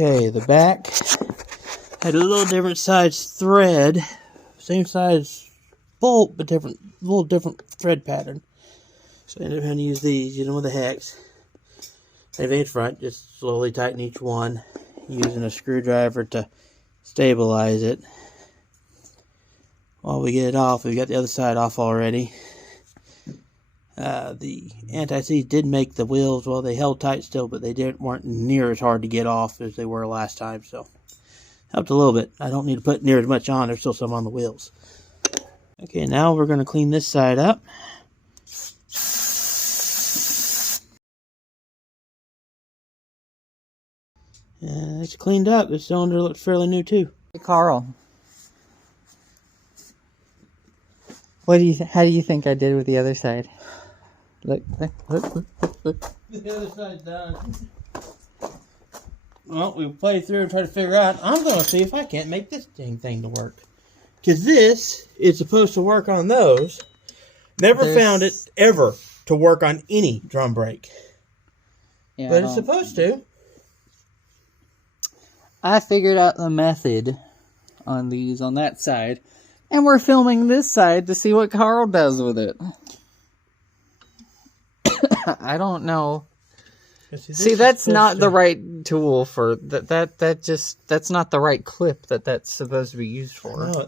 Okay, the back had a little different size thread, same size bolt, but little different thread pattern. So I ended up having to use these, with the hex. Same thing in front, just slowly tighten each one, using a screwdriver to stabilize it. While we get it off, we've got the other side off already. The anti-seize did make the wheels, well, they held tight still, but they weren't near as hard to get off as they were last time, so helped a little bit. I don't need to put near as much on. There's still some on the wheels. Okay, now we're going to clean this side up. And it's cleaned up. The cylinder looks fairly new too. Hey, Carl. How do you think I did with the other side? Look. The other side's done. Well, we played through and tried to figure out. I'm going to see if I can't make this dang thing to work. Because this is supposed to work on those. Never found it ever to work on any drum brake. Yeah, but it's supposed to. I figured out the method on these on that side. And we're filming this side to see what Carl does with it. I don't know. See, that's not the right tool for that. That's not the right clip that's supposed to be used for. No,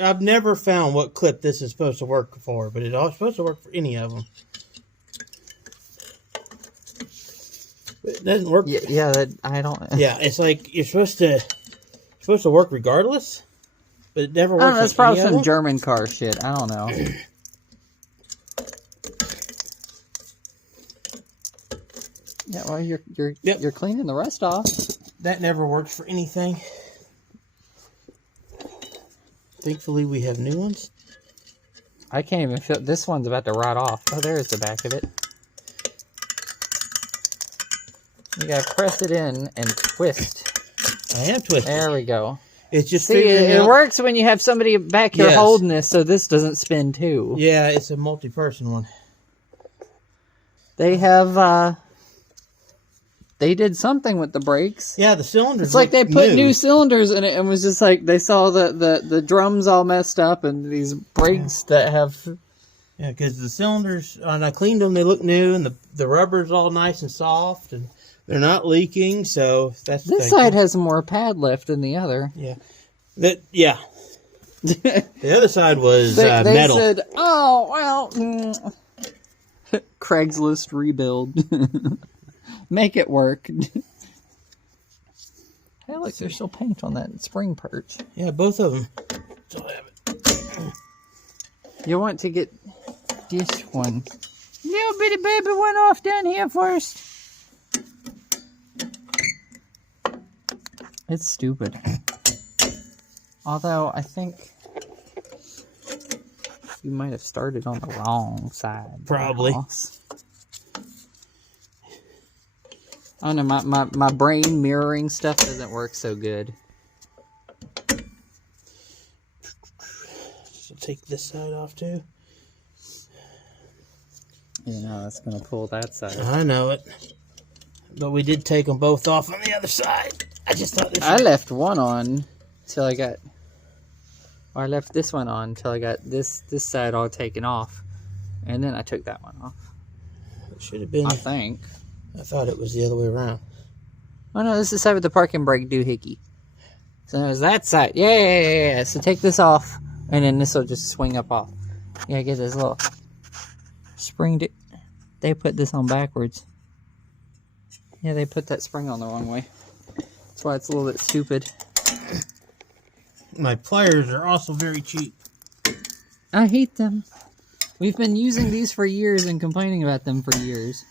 I've never found what clip this is supposed to work for, but it's all supposed to work for any of them. But it doesn't work. Yeah, I don't. Yeah, it's like you're supposed to work regardless, but it never works. I don't know, that's probably some German car shit. I don't know. Yeah, well, you're cleaning the rust off. That never works for anything. Thankfully, we have new ones. I can't even feel. This one's about to rot off. Oh, there's the back of it. You gotta press it in and twist. I am twisting. There we go. It's just it works when you have somebody back here holding this, so this doesn't spin too. Yeah, it's a multi-person one. They have. They did something with the brakes. Yeah, the cylinders. It's like they put new cylinders in it and was just like they saw the drums all messed up and these brakes that have. Yeah, because the cylinders, and I cleaned them, they look new, and the rubber's all nice and soft, and they're not leaking, so that's this side has more pad left than the other. Yeah. The other side was they metal. They said, oh, well, Craigslist rebuild. Make it work. Hey, look, there's still paint on that spring perch. Yeah, both of them. So I have it. You want to get this one. Little bitty baby went off down here first. It's stupid. Although, I think you might have started on the wrong side. Probably. Oh no, my brain mirroring stuff doesn't work so good. So take this side off too. You know, that's going to pull that side. I know it. But we did take them both off on the other side. I just thought this I left one on till I got... Or I left this one on till I got this side all taken off. And then I took that one off. It should have been... I think. I thought it was the other way around. Oh no, this is the side with the parking brake doohickey. So there's that side. Yeah. So take this off, and then this will just swing up off. Yeah, get this little spring. They put this on backwards. Yeah, they put that spring on the wrong way. That's why it's a little bit stupid. My pliers are also very cheap. I hate them. We've been using these for years and complaining about them for years.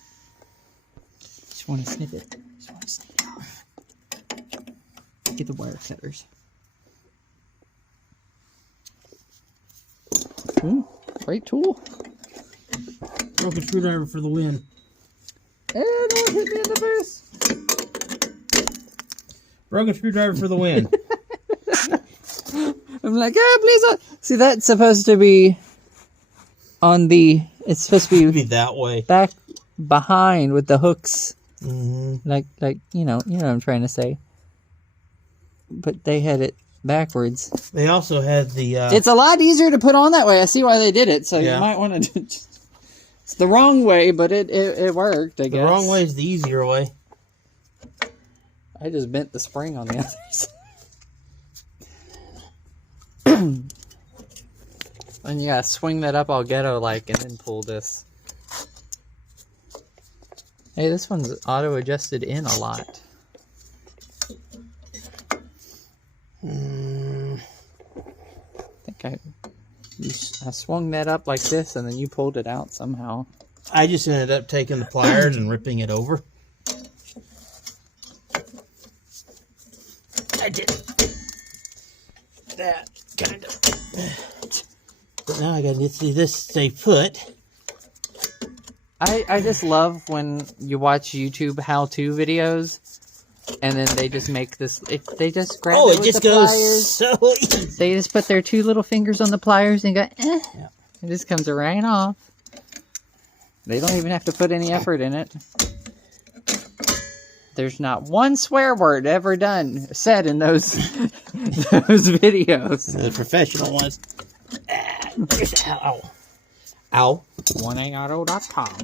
Just want to snip it. Just want to snip it off. Get the wire cutters. Great tool. Broken screwdriver for the win. And don't hit me in the face. Broken screwdriver for the win. I'm like, please. See, that's supposed to be on the. It's supposed to be that way. Back behind with the hooks. Mm-hmm. Like you know what I'm trying to say. but they had it backwards. They also had the... It's a lot easier to put on that way. I see why they did it, so you might want to... It's the wrong way, but it worked, I guess. The wrong way is the easier way. I just bent the spring on the other side. And you gotta swing that up all ghetto-like and then pull this. Hey, this one's auto-adjusted in a lot. I think I swung that up like this, and then you pulled it out somehow. I just ended up taking the pliers and ripping it over. I did that, kind of. But now I got to see this stay put. I just love when you watch YouTube how-to videos, and then they just make this. If they just grab it just goes pliers, so easy. They just put their 2 little fingers on the pliers and go, eh. Yeah. It just comes right off. They don't even have to put any effort in it. There's not one swear word ever said in those videos. The professional ones. Ow. Ow. 1AAuto.com.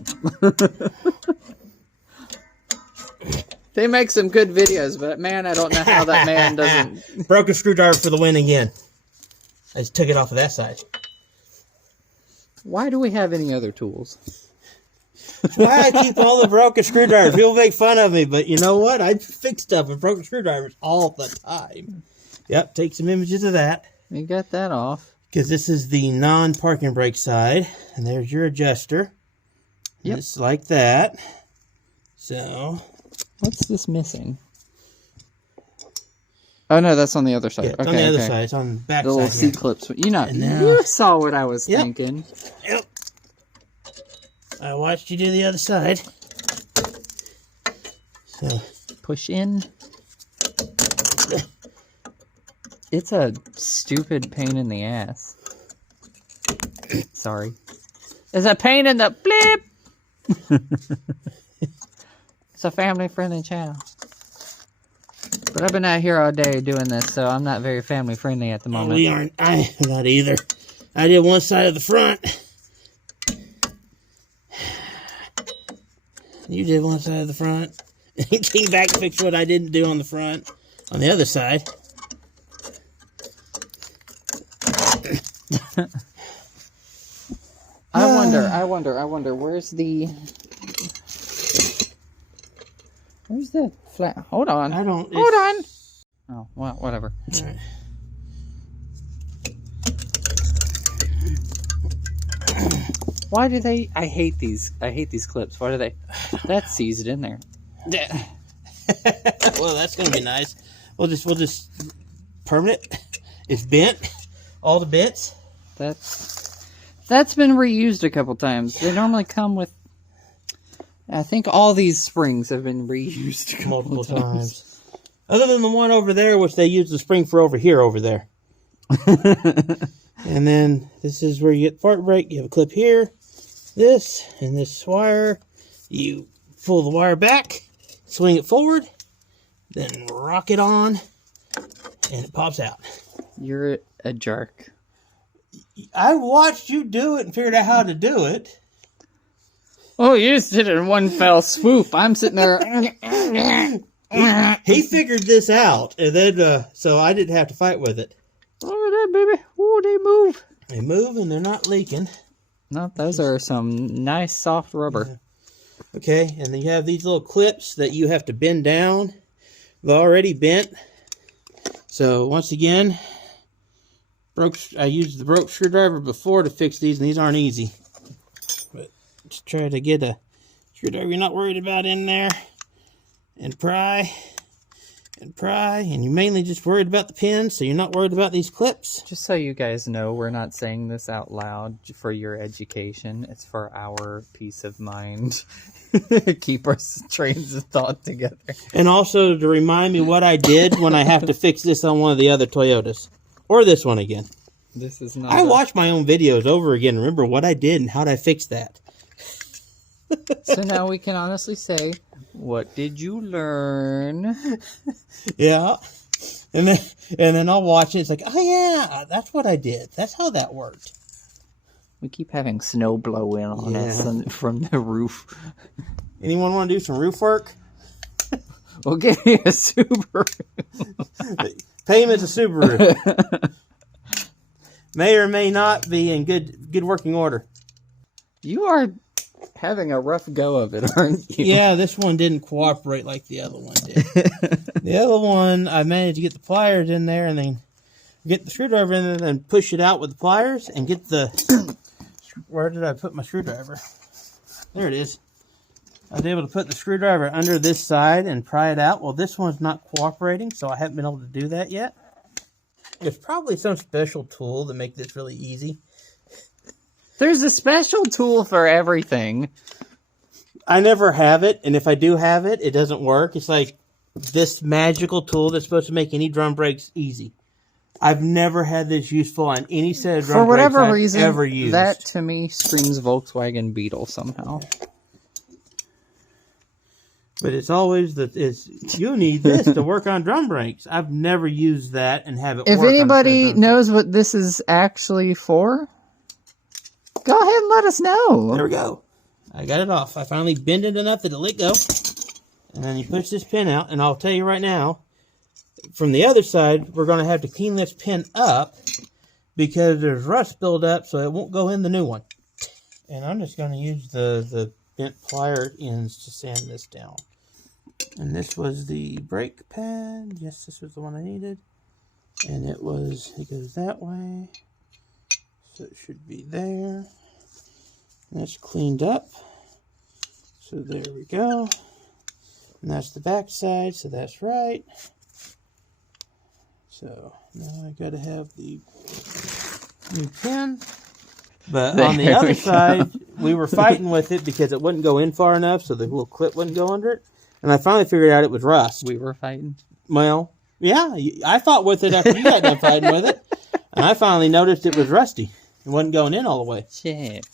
They make some good videos, but man, I don't know how that man doesn't... Broke a screwdriver for the win again. I just took it off of that side. Why do we have any other tools? That's why I keep all the broken screwdrivers. People make fun of me, but you know what? I fix stuff with broken screwdrivers all the time. Yep, take some images of that. You got that off. Because this is the non-parking brake side. And there's your adjuster. Yep. It's like that. So... What's this missing? Oh, no, that's on the other side. Yeah, it's okay, on the other side. It's on the back the side. little C-clips. You saw what I was thinking. Yep. I watched you do the other side. So push in. It's a stupid pain in the ass. Sorry. It's a pain in the blip. It's a family-friendly channel. But I've been out here all day doing this, so I'm not very family-friendly at the moment. We aren't. I'm not either. I did one side of the front. You did one side of the front. He came back and fixed what I didn't do on the front. On the other side. I wonder, where's the flat? Hold on. Hold on. Oh, well, whatever. Right. Why do they? I hate these clips. Why do they? That's seized in there. Well, that's gonna be nice. We'll just permanent. It's bent. All the bits. That's been reused a couple times. They normally come with. I think all these springs have been reused multiple times. Other than the one over there, which they use the spring for over there. And then this is where you get the park brake. You have a clip here. This and this wire. You pull the wire back, swing it forward, then rock it on, and it pops out. You're a jerk. I watched you do it and figured out how to do it. Oh, you just did it in one fell swoop. I'm sitting there. He figured this out, and then so I didn't have to fight with it. Look at that, baby. Oh, they move. They move, and they're not leaking. No, those are some nice soft rubber. Yeah. Okay, and then you have these little clips that you have to bend down. They're already bent. So once again, I used the broke screwdriver before to fix these, and these aren't easy. But just try to get a screwdriver you're not worried about in there, and pry, and you're mainly just worried about the pins, so you're not worried about these clips. Just so you guys know, we're not saying this out loud for your education. It's for our peace of mind. Keep our trains of thought together. And also to remind me what I did when I have to fix this on one of the other Toyotas. Or this one again. This is not. I watch my own videos over again. Remember what I did and how did I fix that. So now we can honestly say, what did you learn? Yeah. And then I'll watch it. It's like, oh yeah, that's what I did. That's how that worked. We keep having snow blow in on us from the roof. Anyone want to do some roof work? We'll give you a Subaru. Payment's a Subaru. May or may not be in good working order. You are having a rough go of it, aren't you? Yeah, this one didn't cooperate like the other one did. The other one, I managed to get the pliers in there and then get the screwdriver in there and push it out with the pliers and get the... Where did I put my screwdriver? There it is. I was able to put the screwdriver under this side and pry it out. Well, this one's not cooperating, so I haven't been able to do that yet. There's probably some special tool to make this really easy. There's a special tool for everything. I never have it, and if I do have it, it doesn't work. It's like this magical tool that's supposed to make any drum brakes easy. I've never had this useful on any set of drum brakes I've ever used. That to me screams Volkswagen Beetle somehow. But it's always you need this to work on drum brakes. I've never used that and have it work. If anybody knows what this is actually for, go ahead and let us know. There we go. I got it off. I finally bent it enough that it let go. And then you push this pin out, and I'll tell you right now, from the other side, we're going to have to clean this pin up because there's rust buildup, so it won't go in the new one. And I'm just going to use the bent plier ends to sand this down. And this was the brake pad. Yes, this was the one I needed. And it goes that way. So it should be there. And that's cleaned up. So there we go. And that's the back side, so that's right. So now I gotta have the new pin. But on the other side, we were fighting with it because it wouldn't go in far enough, so the little clip wouldn't go under it. And I finally figured out it was rust. We were fighting? Well, yeah, I fought with it after you got done fighting with it. And I finally noticed it was rusty. It wasn't going in all the way. Shit.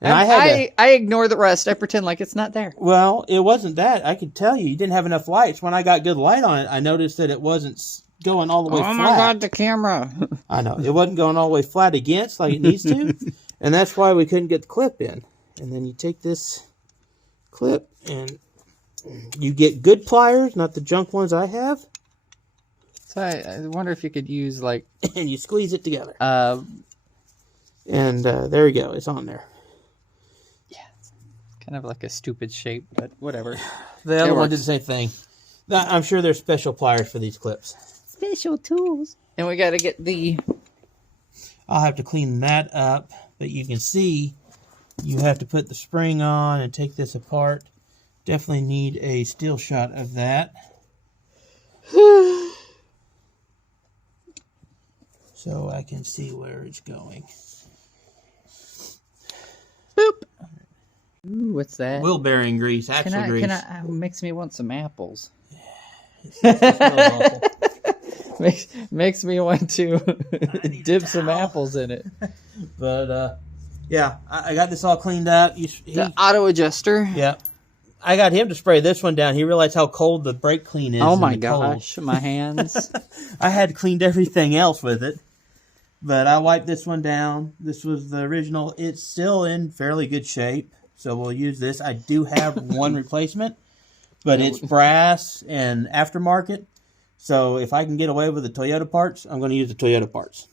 And I ignore the rust. I pretend like it's not there. Well, it wasn't that. I could tell you didn't have enough lights. When I got good light on it, I noticed that it wasn't going all the way flat. Oh my God, the camera. I know. It wasn't going all the way flat against like it needs to. And that's why we couldn't get the clip in. And then you take this clip and you get good pliers, not the junk ones I have. So I wonder if you could use like... and you squeeze it together. And there we go. It's on there. Yeah. Kind of like a stupid shape, but whatever. The other one did the same thing. I'm sure there's special pliers for these clips. Special tools. And we got to get the... I'll have to clean that up. But you can see you have to put the spring on and take this apart. Definitely need a still shot of that. So I can see where it's going. Boop. Ooh, what's that? Wheel bearing grease, axle grease. Makes me want some apples. It makes me want to dip some apples in it. But yeah, I got this all cleaned up. The auto adjuster. Yeah. I got him to spray this one down. He realized how cold the brake clean is. Oh my gosh, my hands. I had cleaned everything else with it. But I wiped this one down. This was the original. It's still in fairly good shape. So we'll use this. I do have one replacement. But it's brass and aftermarket. So if I can get away with the Toyota parts, I'm going to use the Toyota parts.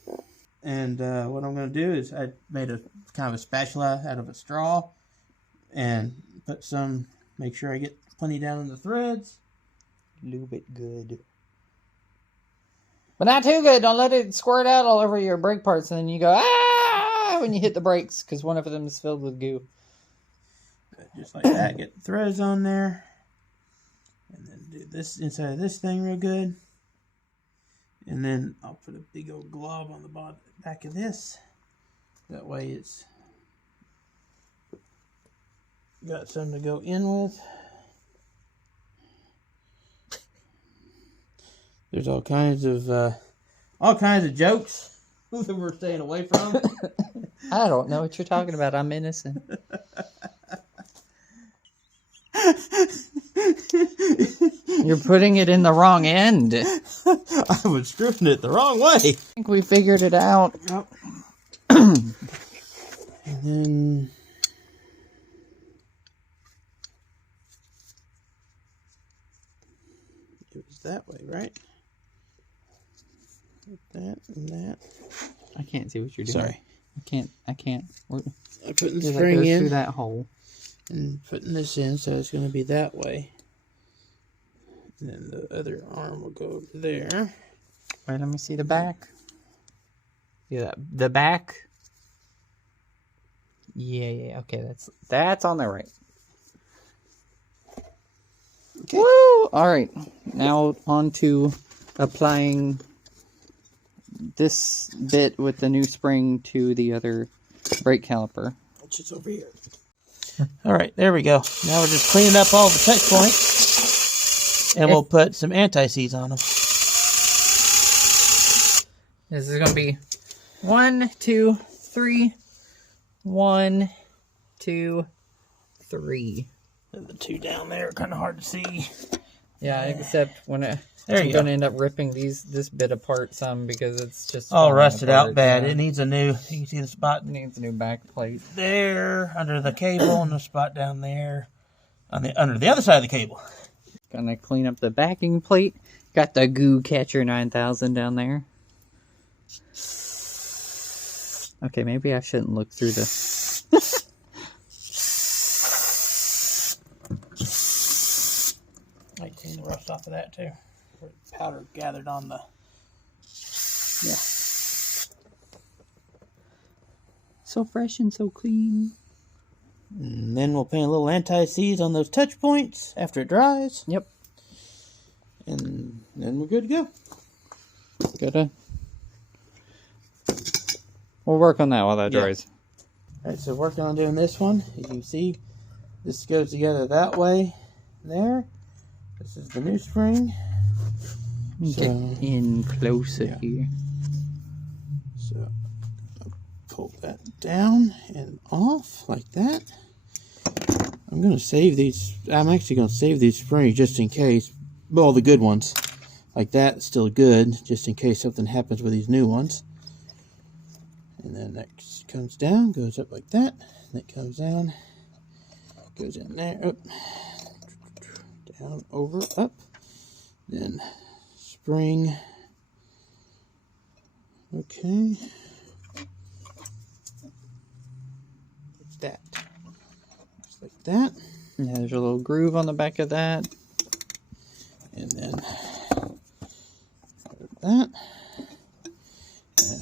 And what I'm going to do is I made a kind of a spatula out of a straw. And put some... Make sure I get plenty down in the threads. Lube it good. But not too good. Don't let it squirt out all over your brake parts and then you go, ah, when you hit the brakes because one of them is filled with goo. Just like that. Get the threads on there. And then do this inside of this thing real good. And then I'll put a big old glob on the back of this. That way it's got something to go in with. There's all kinds of jokes that we're staying away from. I don't know what you're talking about. I'm innocent. You're putting it in the wrong end. I was screwing it the wrong way. I think we figured it out. Yep. And then it was that way, right? That and that. I can't see what you're doing. Sorry. I can't. I'm putting the That spring goes in through that hole. and putting this in, so it's going to be that way. And then the other arm will go over there. Wait, let me see the back. Yeah, the back. Yeah. Okay, that's on there, right? Okay. Woo! All right, now on to applying this bit with the new spring to the other brake caliper. Which is over here. All right, there we go. Now we're just cleaning up all the touch points, and we'll put some anti-seize on them. This is gonna be 1, 2, 3. 1, 2, 3. And the two down there are kind of hard to see. Yeah, except when I'm going to end up ripping this bit apart some because it's just all rusted apart, out bad. Yeah. It needs a new. You can see the spot It needs a new back plate there under the cable, and the spot down there under the other side of the cable. Gonna clean up the backing plate. Got the Goo Catcher 9000 down there. Okay, maybe I shouldn't look through the... I clean the rust off of that too. Where powder gathered on the. Yeah. So fresh and so clean. And then we'll paint a little anti-seize on those touch points after it dries. Yep. And then we're good to go. We'll work on that while that dries. Alright, so working on doing this one. You can see this goes together that way. There. This is the new spring. Get in closer here. So I'll pull that down and off like that. I'm going to save these. I'm actually going to save these springs just in case. Well, the good ones. Like that, still good, just in case something happens with these new ones. And then that comes down, goes up like that. And it comes down, goes in there, up, down, over, up. Then spring. Okay. Like that. Just like that. Yeah, there's a little groove on the back of that. And then that.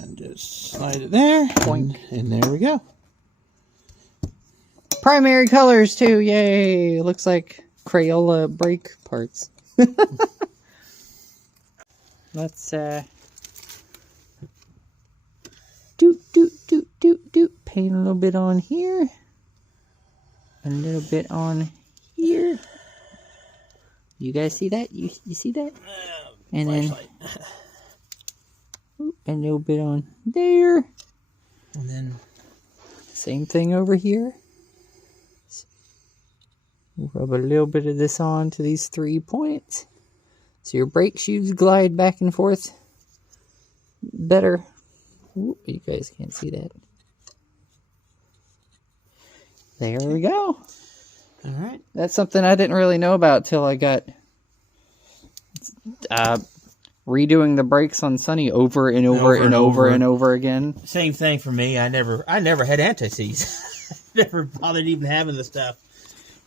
And just slide it there. Boink. And there we go. Primary colors too, yay! It looks like Crayola brake parts. Let's paint a little bit on here. A little bit on here. You guys see that? You see that? And then a little bit on there. And then Same thing over here. Rub a little bit of this on to these 3 points. So your brake shoes glide back and forth better. Ooh, you guys can't see that. There we go. all right. That's something I didn't really know about till I got redoing the brakes on Sunny over and over again. Same thing for me. I never had anti-seize. Never bothered even having the stuff.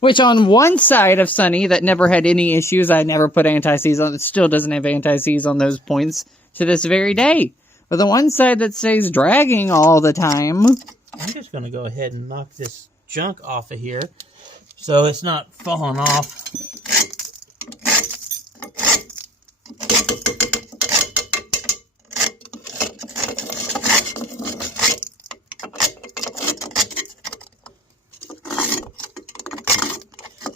Which on one side of Sunny that never had any issues, I never put anti-seize on. It still doesn't have anti-seize on those points to this very day. But the one side that stays dragging all the time. I'm just going to go ahead and knock this junk off of here so it's not falling off.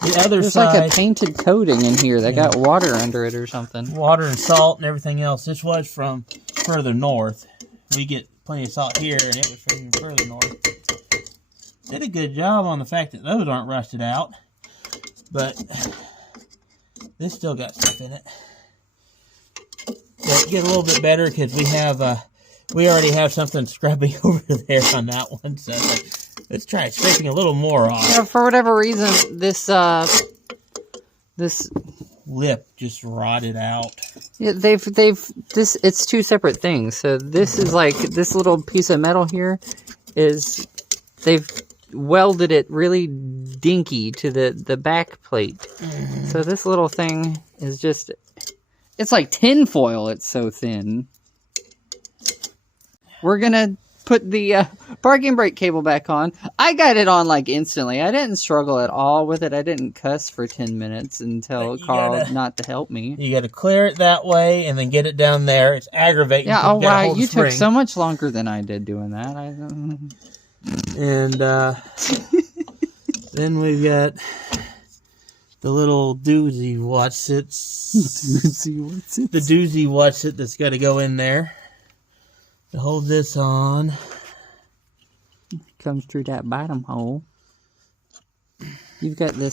The other There's side, like a painted coating in here that got water under it or something. water and salt and everything else. This was from further north. We get plenty of salt here, and it was from even further north. Did a good job on the fact that those aren't rusted out, but This still got stuff in it. But get a little bit better because we already have something scrubbing over there on that one. So let's try scraping a little more off. Yeah, for whatever reason, this lip just rotted out. Yeah, it's two separate things. So this is like, this little piece of metal here is, they've welded it really dinky to the back plate. So this little thing is just, it's like tin foil, it's so thin. We're gonna put the parking brake cable back on. I got it on like instantly. I didn't struggle at all with it. I didn't cuss for 10 minutes until Carl not to help me. You gotta clear it that way and then get it down there. It's aggravating. Yeah, oh wow, you took so much longer than I did doing that. And then we've got the little doozy what's-its. The doozy what's-it that's got to go in there to hold this on. Comes through that bottom hole. You've got the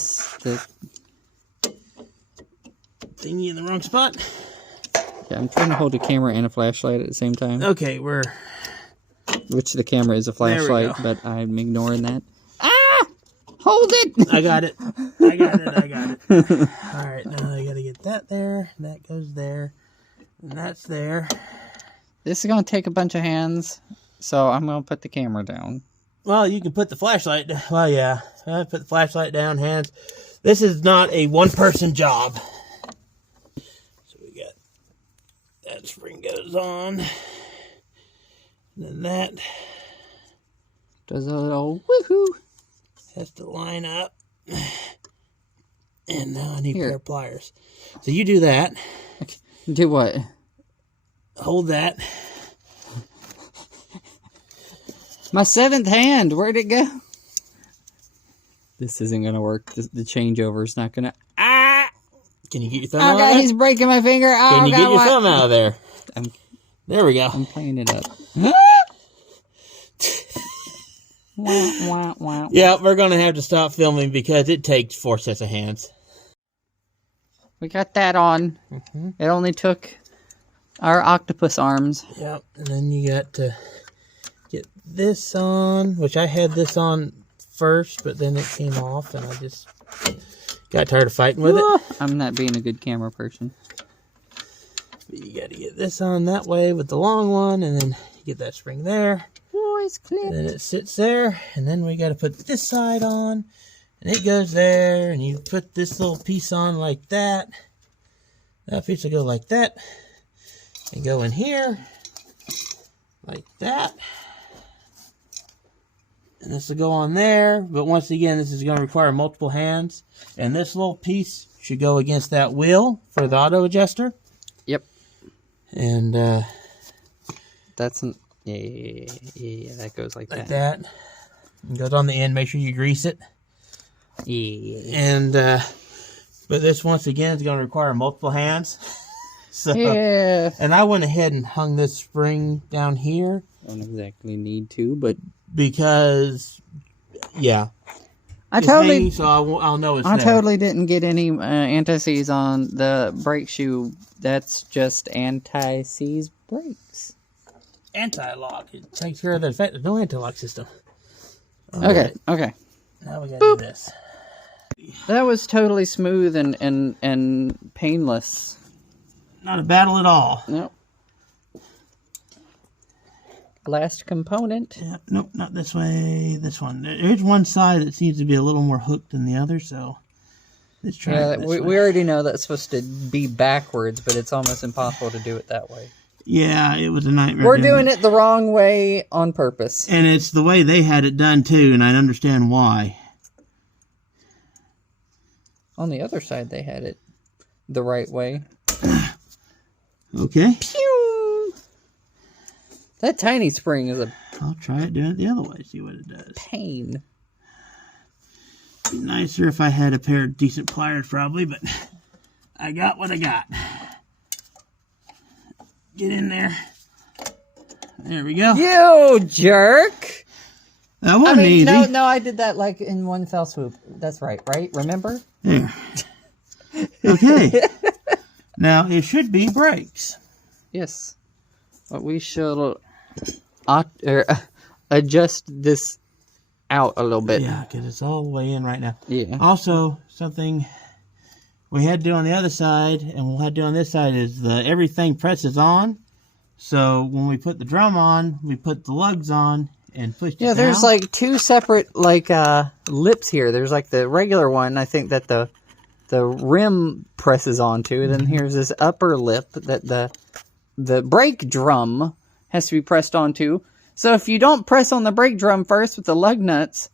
thingy in the wrong spot. Yeah, I'm trying to hold a camera and a flashlight at the same time. Okay, which the camera is a flashlight, but I'm ignoring that. Ah! Hold it! I got it. I got it. Alright, now I gotta get that there. That goes there. And that's there. This is gonna take a bunch of hands, so I'm gonna put the camera down. Well, you can put the flashlight down. Well, yeah. I put the flashlight down, hands. This is not a one-person job. So we got that spring goes on. And then that does a little woohoo. Has to line up. And now I need a pair of pliers. So you do that. Okay. Do what? Hold that. My seventh hand, where'd it go? This isn't gonna work. The changeover's not gonna. Ah! Can you get your thumb out of there? there? He's breaking my finger. Oh, Can you get your thumb out of there? There we go. I'm playing it up. Yeah, we're gonna have to stop filming because it takes 4 sets of hands. We got that on. It only took our octopus arms. Yep, and then you got to get this on, which I had this on first, but then it came off, and I just got tired of fighting with it. I'm not being a good camera person. But you got to get this on that way with the long one, and then you get that spring there. It's clipped. Then it sits there, and then we got to put this side on, and it goes there, and you put this little piece on like that. That piece will go like that, and go in here, like that. And this will go on there, but once again, this is going to require multiple hands. And this little piece should go against that wheel for the auto adjuster. Yep. And that's yeah, that goes like that. Like that. It goes on the end. Make sure you grease it. Yeah. And but this once again is going to require multiple hands. So yeah. And I went ahead and hung this spring down here. Don't exactly need to, but because yeah. I totally hanging, so I'll know it's I there. totally didn't get any anti-seize on the brake shoe. That's just anti-seize brakes. Anti-lock. It takes care of the fact there's no anti-lock system. Okay. Now we gotta do this. That was totally smooth and painless. Not a battle at all. Nope. Last component. Yeah, nope, not this way. This one. There's one side that seems to be a little more hooked than the other, so let's try it this way. We already know that's supposed to be backwards, but it's almost impossible to do it that way. Yeah, it was a nightmare. We're doing it the wrong way on purpose. And it's the way they had it done, too, and I understand why. On the other side, they had it the right way. Okay. Pew! That tiny spring is a I'll try it doing it the other way, see what it does. pain. Be nicer if I had a pair of decent pliers, probably, but I got what I got. Get in there. There we go. You jerk! That wasn't easy. No, I did that like in one fell swoop. That's right? Remember? There. Okay. Now, it should be brakes. Yes. But we shall adjust this out a little bit. Yeah, because it's all the way in right now. Yeah. Also, something we had to do on the other side, and we'll have to do on this side, is everything presses on. So when we put the drum on, we put the lugs on and push it down. Yeah, there's like two separate lips here. There's like the regular one, I think, that the rim presses onto. Then here's this upper lip that the brake drum has to be pressed onto. So if you don't press on the brake drum first with the lug nuts,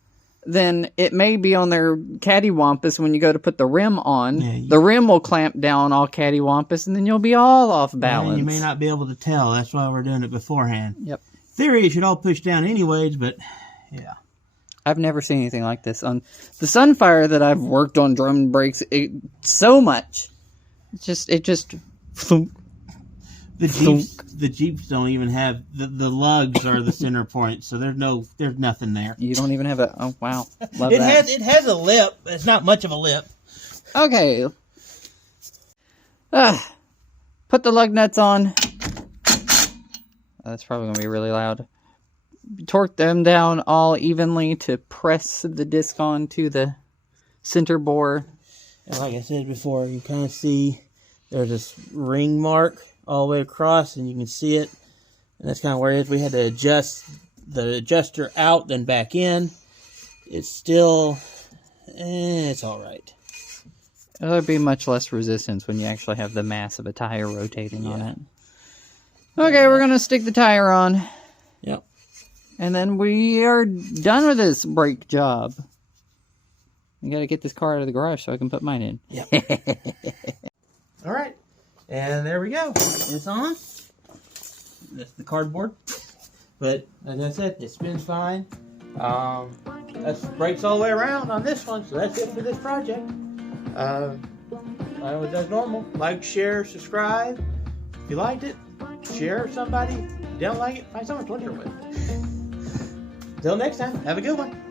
then it may be on there cattywampus when you go to put the rim on. Yeah, the rim will clamp down all cattywampus, and then you'll be all off balance. You may not be able to tell. That's why we're doing it beforehand. Yep. Theory, it should all push down anyways, but yeah. I've never seen anything like this. On the Sunfire that I've worked on drum brakes so much. It just thunk. The Jeeps don't even have the lugs are the center point, so there's nothing there. You don't even have oh wow. Love that. It has a lip, but it's not much of a lip. Okay. Put the lug nuts on. That's probably gonna be really loud. Torque them down all evenly to press the disc onto the center bore. And like I said before, you kind of see there's this ring mark all the way across, and you can see it. And that's kind of where it is. We had to adjust the adjuster out, then back in. It's still, it's all right. There'll be much less resistance when you actually have the mass of a tire rotating on it. Okay, we're going to stick the tire on. Yep. And then we are done with this brake job. I got to get this car out of the garage so I can put mine in. Yep. All right. And there we go. It's on. That's the cardboard. But as I said, it spins fine. That's brakes all the way around on this one. So that's it for this project. I know it does normal. Like, share, subscribe. If you liked it, share with somebody. If you don't like it, find someone to share with. Until next time, have a good one.